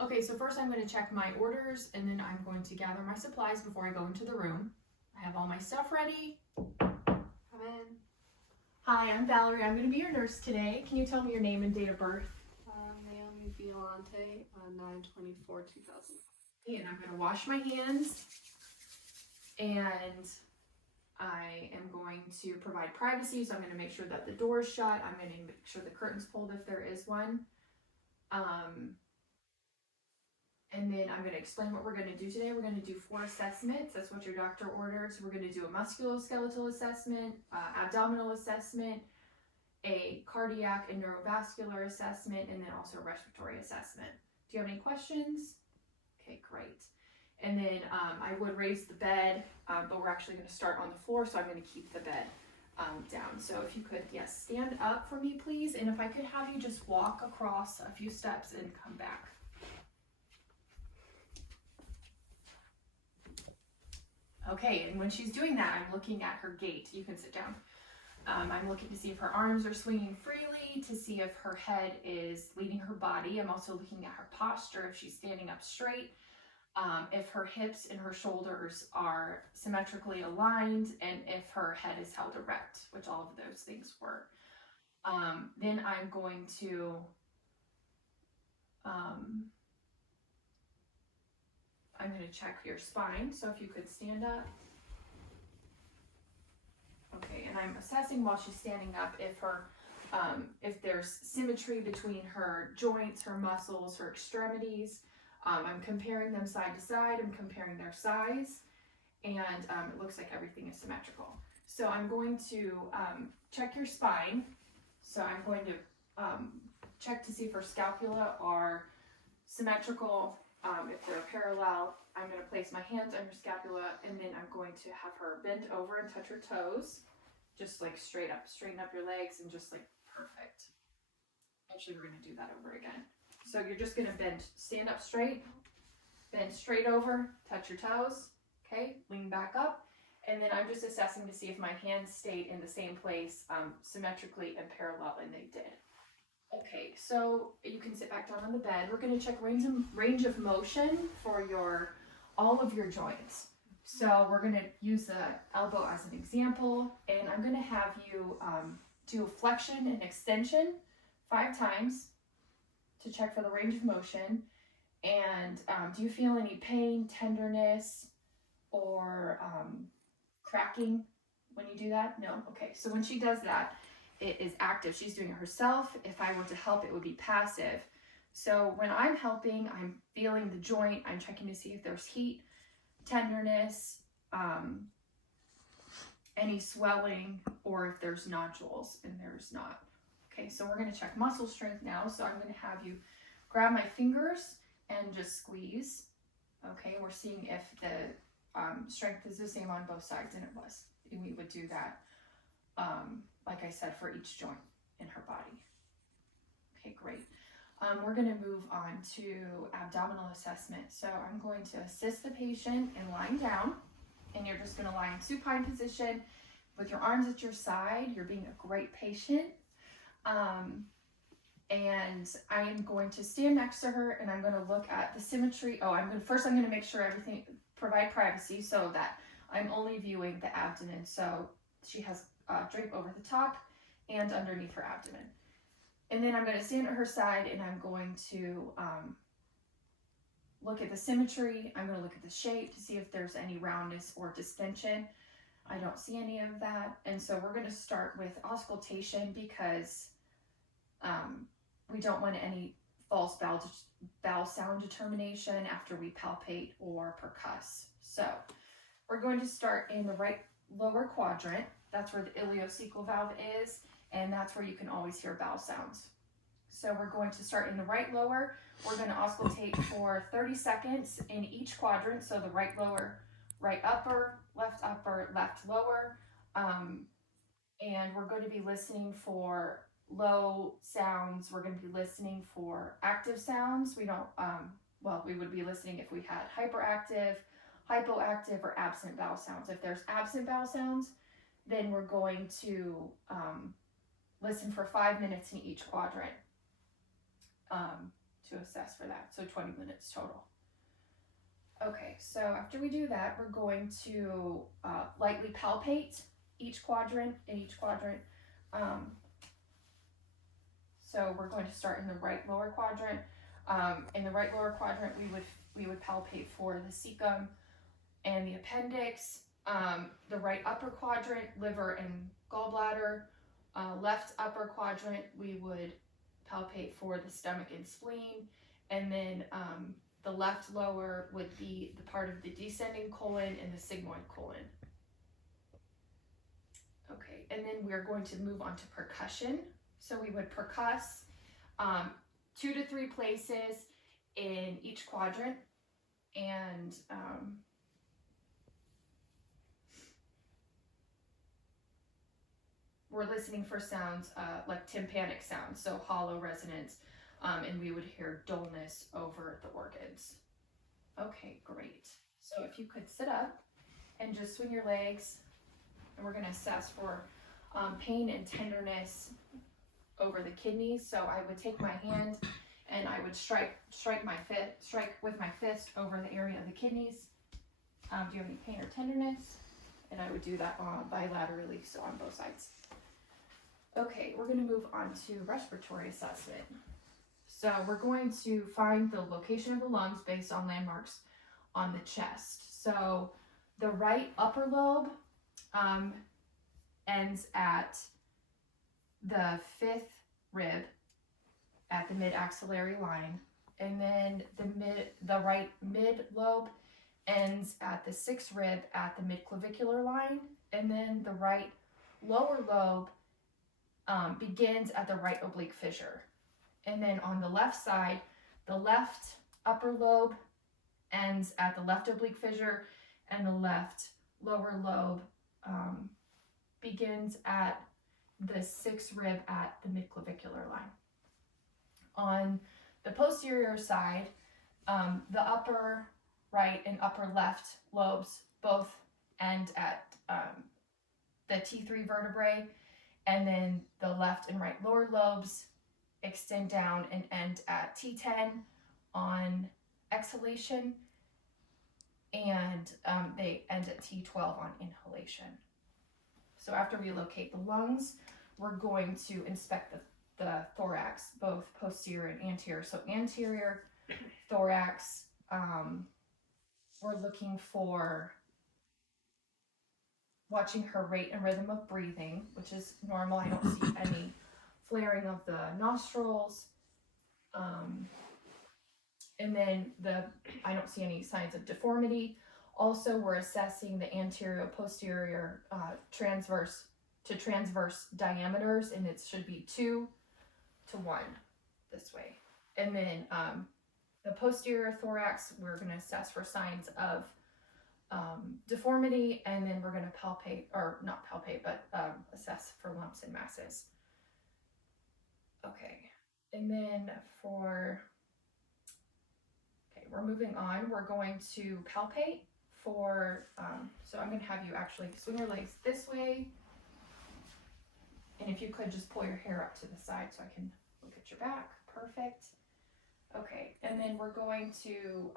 Okay, so first I'm going to check my orders and then I'm going to gather my supplies before I go into the room. I have all my stuff ready. Come in. Hi, I'm Valerie. I'm going to be your nurse today. Can you tell me your name and date of birth? Naomi Violante, 9/24/2000. And I'm going to wash my hands and I am going to provide privacy, so I'm going to make sure that the door is shut. I'm going to make sure the curtain's pulled if there is one. And then I'm going to explain what we're going to do today. We're going to do 4 assessments. That's what your doctor ordered. So we're going to do a musculoskeletal assessment, abdominal assessment, a cardiac and neurovascular assessment, and then also a respiratory assessment. Do you have any questions? Okay, great. And then I would raise the bed, but we're actually going to start on the floor, so I'm going to keep the bed down. So if you could, yes, stand up for me, please. And if I could have you just walk across a few steps and come back. Okay, and when she's doing that, I'm looking at her gait. You can sit down. I'm looking to see if her arms are swinging freely, to see if her head is leading her body. I'm also looking at her posture, if she's standing up straight, if her hips and her shoulders are symmetrically aligned, and if her head is held erect, which all of those things were. Then I'm going to check your spine, so if you could stand up. Okay, and I'm assessing while she's standing up if there's symmetry between her joints, her muscles, her extremities. I'm comparing them side to side. I'm comparing their size, and it looks like everything is symmetrical. So I'm going to check your spine. So I'm going to check to see if her scapula are symmetrical. If they're parallel, I'm going to place my hands on her scapula, and then I'm going to have her bend over and touch her toes, just like straight up. Straighten up your legs and just like perfect. Actually, we're going to do that over again. So you're just going to stand up straight, bend straight over, touch your toes, okay? Lean back up, and then I'm just assessing to see if my hands stayed in the same place symmetrically and parallel, and they did. Okay, so you can sit back down on the bed. We're going to check range of motion for all of your joints. So we're going to use the elbow as an example, and I'm going to have you do a flexion and extension 5 times to check for the range of motion. And do you feel any pain, tenderness, or cracking when you do that? No? Okay, so when she does that, it is active. She's doing it herself. If I were to help, it would be passive. So when I'm helping, I'm feeling the joint. I'm checking to see if there's heat, tenderness, any swelling, or if there's nodules, and there's not. Okay, so we're going to check muscle strength now. So I'm going to have you grab my fingers and just squeeze. Okay, we're seeing if the strength is the same on both sides, and it was. And we would do that, like I said, for each joint in her body. Okay, great. We're going to move on to abdominal assessment. So I'm going to assist the patient in lying down, and you're just going to lie in supine position with your arms at your side. You're being a great patient. And I'm going to stand next to her, and I'm going to look at the symmetry. I'm going to make sure everything, provide privacy so that I'm only viewing the abdomen. So she has drape over the top and underneath her abdomen. And then I'm going to stand at her side, and I'm going to look at the symmetry. I'm going to look at the shape to see if there's any roundness or distension. I don't see any of that. And so we're going to start with auscultation because we don't want any false bowel sound determination after we palpate or percuss. So we're going to start in the right lower quadrant. That's where the ileocecal valve is, and that's where you can always hear bowel sounds. So we're going to start in the right lower. We're going to auscultate for 30 seconds in each quadrant. So the right lower, right upper, left lower. And we're going to be listening for low sounds. We're going to be listening for active sounds. We don't, we would be listening if we had hyperactive, hypoactive, or absent bowel sounds. If there's absent bowel sounds, then we're going to listen for 5 minutes in each quadrant. to assess for that. So 20 minutes total. Okay, so after we do that, we're going to lightly palpate each quadrant so we're going to start in the right lower quadrant. In the right lower quadrant, we would palpate for the cecum and the appendix. The right upper quadrant, liver and gallbladder. Left upper quadrant, we would palpate for the stomach and spleen. And then the left lower would be the part of the descending colon and the sigmoid colon. Okay, and then we're going to move on to percussion. So we would percuss 2 to 3 places in each quadrant, and we're listening for sounds like tympanic sounds, so hollow resonance, and we would hear dullness over the organs. Okay, great. So if you could sit up and just swing your legs, and we're going to assess for pain and tenderness over the kidneys. So I would take my hand and I would strike with my fist over the area of the kidneys. Do you have any pain or tenderness? And I would do that bilaterally, so on both sides. Okay, we're going to move on to respiratory assessment. So we're going to find the location of the lungs based on landmarks on the chest. So the right upper lobe ends at the 5th rib at the mid-axillary line, and then the right mid lobe ends at the 6th rib at the mid-clavicular line, and then the right lower lobe begins at the right oblique fissure. And then on the left side, the left upper lobe ends at the left oblique fissure, and the left lower lobe begins at the 6th rib at the midclavicular line. On the posterior side, the upper right and upper left lobes both end at the T3 vertebrae, and then the left and right lower lobes extend down and end at T10 on exhalation, and they end at T12 on inhalation. So after we locate the lungs, we're going to inspect the thorax, both posterior and anterior. So anterior thorax, we're looking for watching her rate and rhythm of breathing, which is normal. I don't see any flaring of the nostrils. And then I don't see any signs of deformity. Also, we're assessing the anterior-posterior transverse diameters, and it should be 2 to 1 this way. And then the posterior thorax, we're going to assess for signs of deformity, and then we're going to palpate, or not palpate, but assess for lumps and masses. Okay, and then we're moving on. We're going to palpate for, so I'm going to have you actually swing your legs this way, and if you could just pull your hair up to the side so I can look at your back. Perfect. Okay, and then we're going to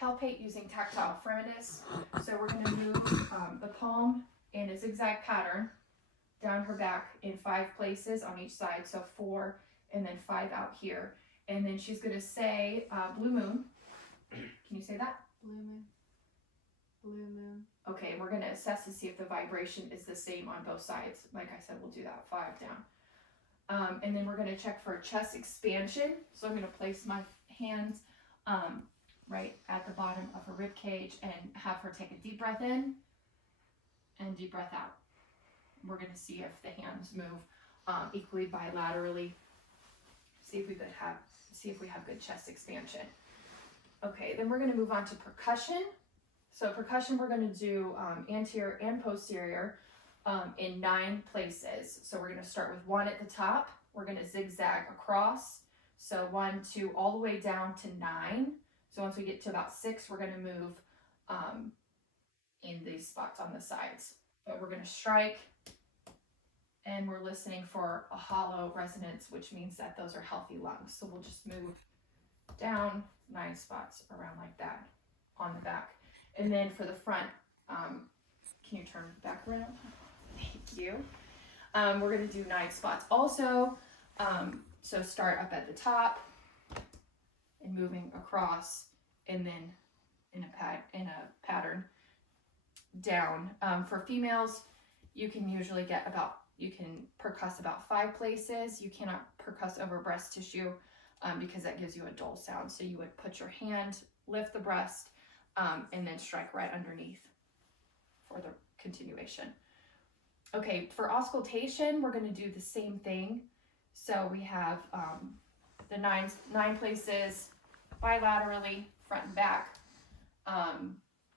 palpate using tactile firmness. So we're going to move the palm in a zigzag pattern down her back in 5 places on each side. So 4 and then 5 out here. And then she's going to say blue moon. Can you say that? Blue moon. Blue moon. Okay, we're going to assess to see if the vibration is the same on both sides. Like I said, we'll do that 5 down. And then we're going to check for chest expansion. So I'm going to place my hands right at the bottom of her rib cage and have her take a deep breath in and deep breath out. We're going to see if the hands move equally bilaterally. See if we have good chest expansion. Okay, then we're going to move on to percussion. So percussion, we're going to do anterior and posterior in 9 places. So we're going to start with 1 at the top. We're going to zigzag across. So 1, 2, all the way down to 9. So once we get to about 6, we're going to move in these spots on the sides. But we're going to strike, and we're listening for a hollow resonance, which means that those are healthy lungs. So we'll just move down, 9 spots around like that on the back. And then for the front, can you turn back around? Thank you. We're gonna do 9 spots also. So start up at the top and moving across, and then in a pattern down. For females, you can usually get you can percuss about 5 places. You cannot percuss over breast tissue because that gives you a dull sound. So you would put your hand, lift the breast, and then strike right underneath for the continuation. Okay, for auscultation, we're going to do the same thing. So we have the 9 places bilaterally, front and back.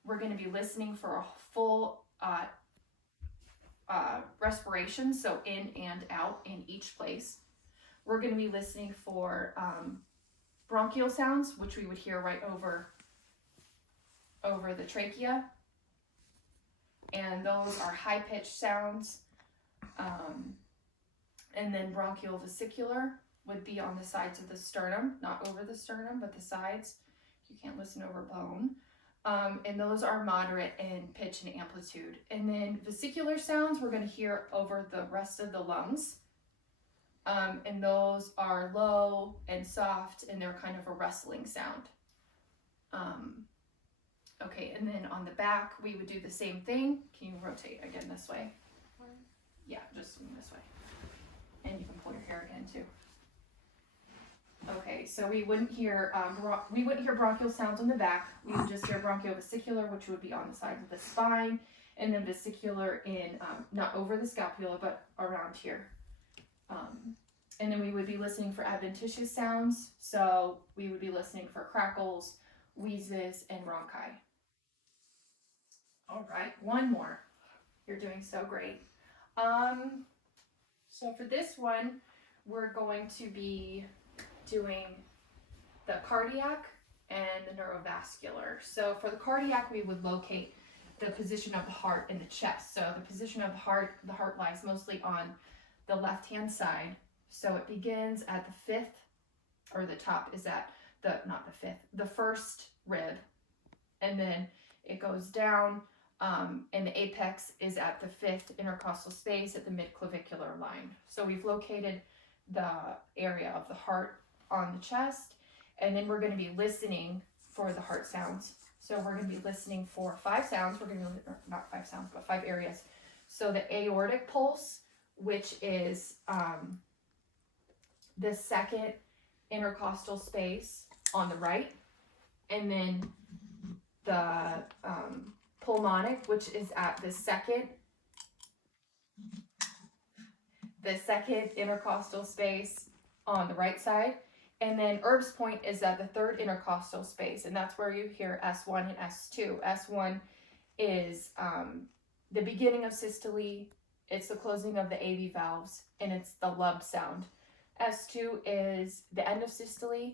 We're going to be listening for a full respiration, so in and out in each place. We're going to be listening for bronchial sounds, which we would hear right over the trachea. And those are high-pitched sounds. And then bronchial vesicular would be on the sides of the sternum, not over the sternum, but the sides. You can't listen over bone. And those are moderate in pitch and amplitude. And then vesicular sounds we're going to hear over the rest of the lungs. And those are low and soft, and they're kind of a rustling sound. Okay, and then on the back, we would do the same thing. Can you rotate again this way? Yeah, just this way. And you can pull your hair again too. Okay, so we wouldn't hear bronchial sounds on the back. We would just hear bronchiovesicular, which would be on the side of the spine, and then vesicular in not over the scapula, but around here. And then we would be listening for adventitious sounds. So we would be listening for crackles, wheezes, and rhonchi. All right, one more. You're doing so great. So for this one, we're going to be doing the cardiac and the neurovascular. So for the cardiac, we would locate the position of the heart in the chest. So the position of the heart lies mostly on the left-hand side. So it begins at the 5th, or the top is at the first rib, and then it goes down, and the apex is at the 5th intercostal space at the midclavicular line. So we've located the area of the heart on the chest, and then we're going to be listening for the heart sounds. So we're going to be listening for 5 sounds. We're going to, not 5 sounds, but 5 areas. So the aortic pulse, which is the 2nd intercostal space on the right, and then the pulmonic, which is at the second intercostal space on the right side, and then Erb's point is at the 3rd intercostal space, and that's where you hear S1 and S2. S1 is the beginning of systole, it's the closing of the AV valves, and it's the lub sound. S2 is the end of systole,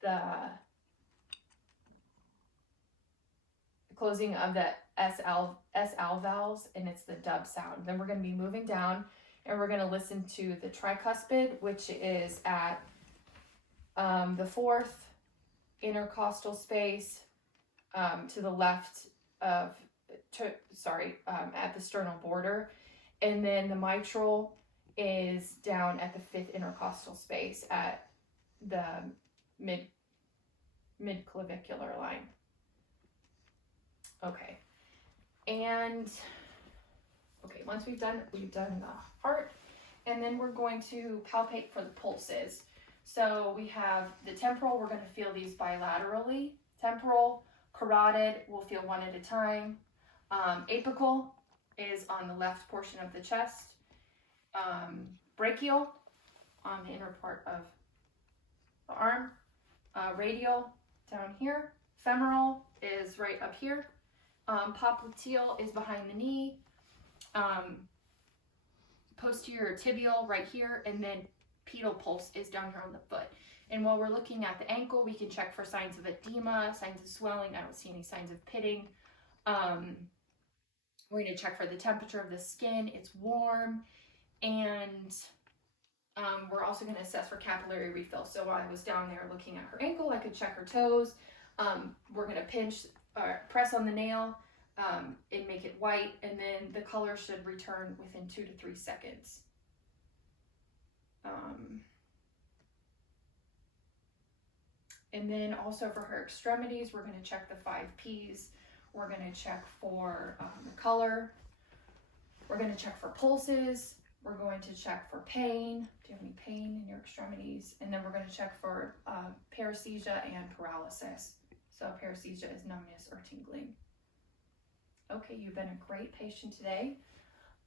the closing of the SL valves, and it's the dub sound. Then we're going to be moving down, and we're going to listen to the tricuspid, which is at the 4th intercostal space to the left of, at the sternal border. And then the mitral is down at the 5th intercostal space at the midclavicular line. Okay, and once we've done the heart, and then we're going to palpate for the pulses. So we have the temporal, we're going to feel these bilaterally. Temporal, carotid, we'll feel one at a time. Apical is on the left portion of the chest. Brachial on the inner part of the arm. Radial down here. Femoral is right up here. Popliteal is behind the knee. Posterior tibial right here, and then pedal pulse is down here on the foot. And while we're looking at the ankle, we can check for signs of edema, signs of swelling. I don't see any signs of pitting. We're going to check for the temperature of the skin. It's warm, and We're also going to assess for capillary refill. So while I was down there looking at her ankle, I could check her toes. We're going to pinch or press on the nail and make it white, and then the color should return within 2 to 3 seconds. And then also for her extremities, we're going to check the 5 Ps. We're going to check for the color. We're going to check for pulses. We're going to check for pain. Do you have any pain in your extremities? And then we're going to check for paresthesia and paralysis. So paresthesia is numbness or tingling. Okay, you've been a great patient today.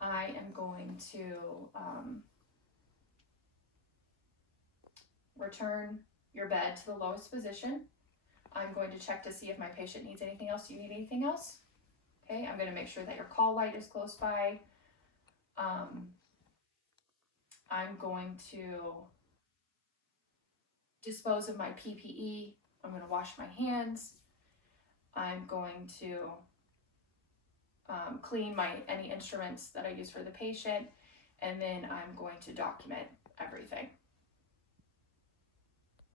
I am going to return your bed to the lowest position. I'm going to check to see if my patient needs anything else. Do you need anything else? Okay, I'm going to make sure that your call light is close by. I'm going to dispose of my PPE. I'm going to wash my hands. I'm going to clean any instruments that I use for the patient, and then I'm going to document everything.